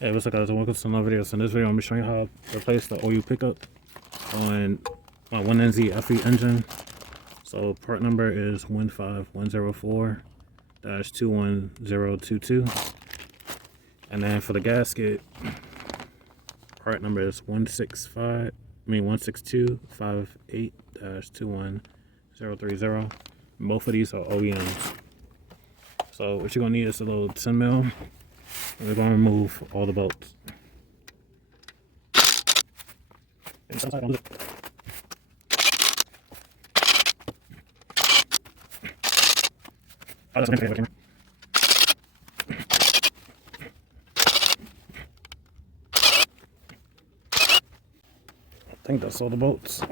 Hey, what's up guys, and welcome to another video. So in this video, I'm going to be showing you how to replace the oil pickup on my 1NZ FE engine. So part number is 15104-21022. And then for the gasket, part number is 16258-21030. Both of these are OEMs. So what you're going to need is a little 10 mil. We're going to remove all the bolts. I think that's all the bolts.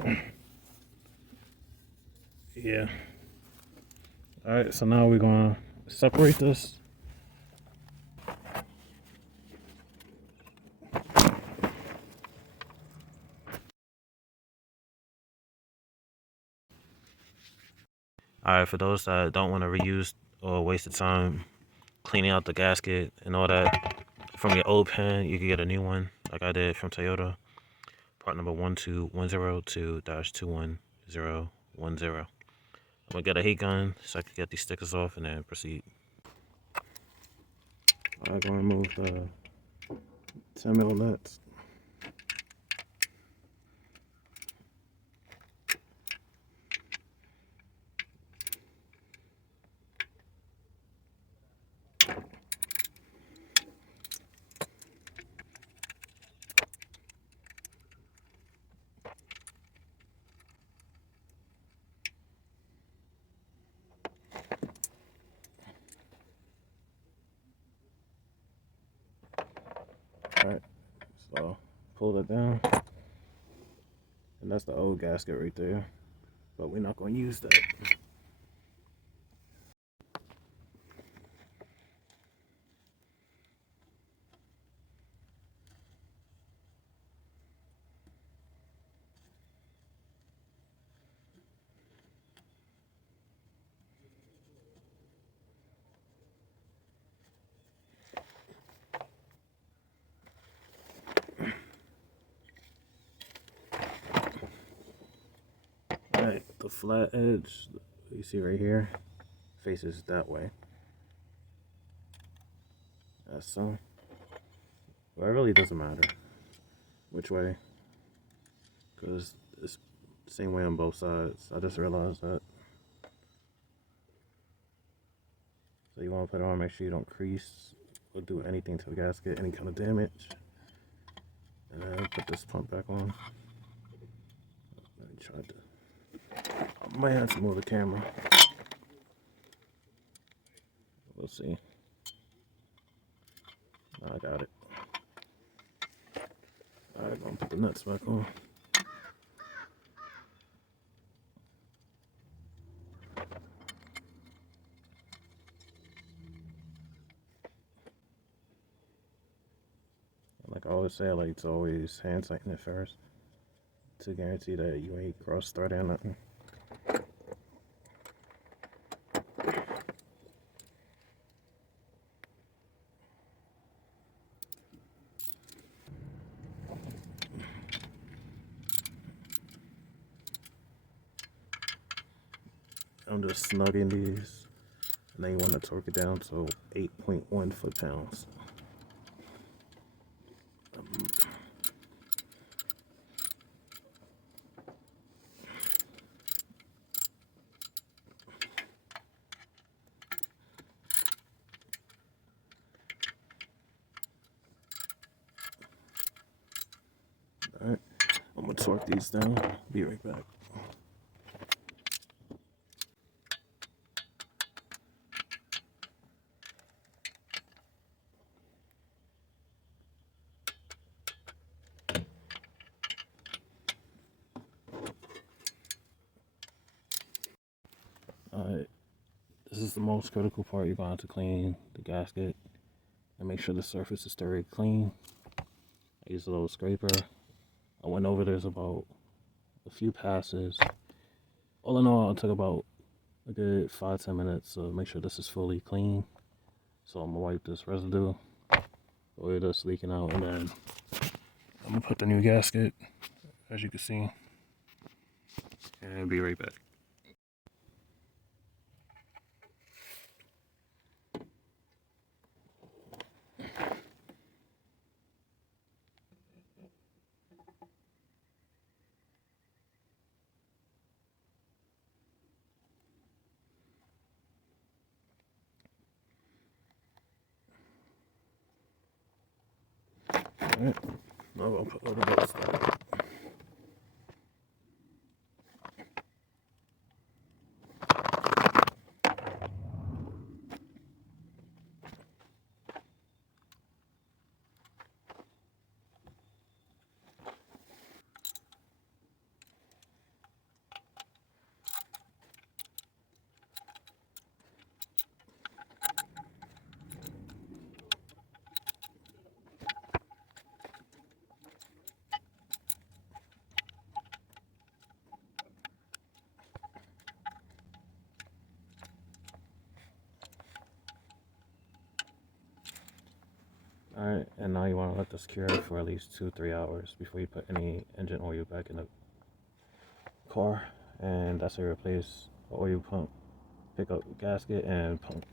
Yeah. Alright, so now we're going to separate this. Alright, for those that don't want to reuse or waste the time cleaning out the gasket and all that from your old pan, you can get a new one like I did from Toyota. Part number 12102-21010. I'm gonna get a heat gun so I can get these stickers off and then proceed. I'm gonna remove the 10 mil nuts. Alright, so pull that down. And that's the old gasket right there. But we're not going to use that. Alright, the flat edge you see right here faces that way. That's so. Well, it really doesn't matter which way, because it's the same way on both sides. I just realized that. So you want to put it on, make sure you don't crease or do anything to the gasket, any kind of damage. And then put this pump back on. Let me try to. I might have to move the camera. We'll see. I got it. Alright, gonna put the nuts back on. Like I always say, I like to always hand tighten it first to guarantee that you ain't cross threading or nothing. I'm just snugging these, and then you want to torque it down to 8.1 foot-pounds. Alright, I'm gonna torque these down. Be right back. Alright, this is the most critical part. You're going to have to clean the gasket and make sure the surface is very clean. I use a little scraper. I went over this about a few passes. All in all, it took about a good 5-10 minutes to make sure this is fully clean. So I'm gonna wipe this residue. oil dust leaking out, and then I'm gonna put the new gasket, as you can see, and be right back. Alright, now I'm gonna put a little bit of stuff. Alright, and now you want to let this cure for at least 2-3 hours before you put any engine oil back in the car. And that's how you replace the oil pump, pick up gasket and pump.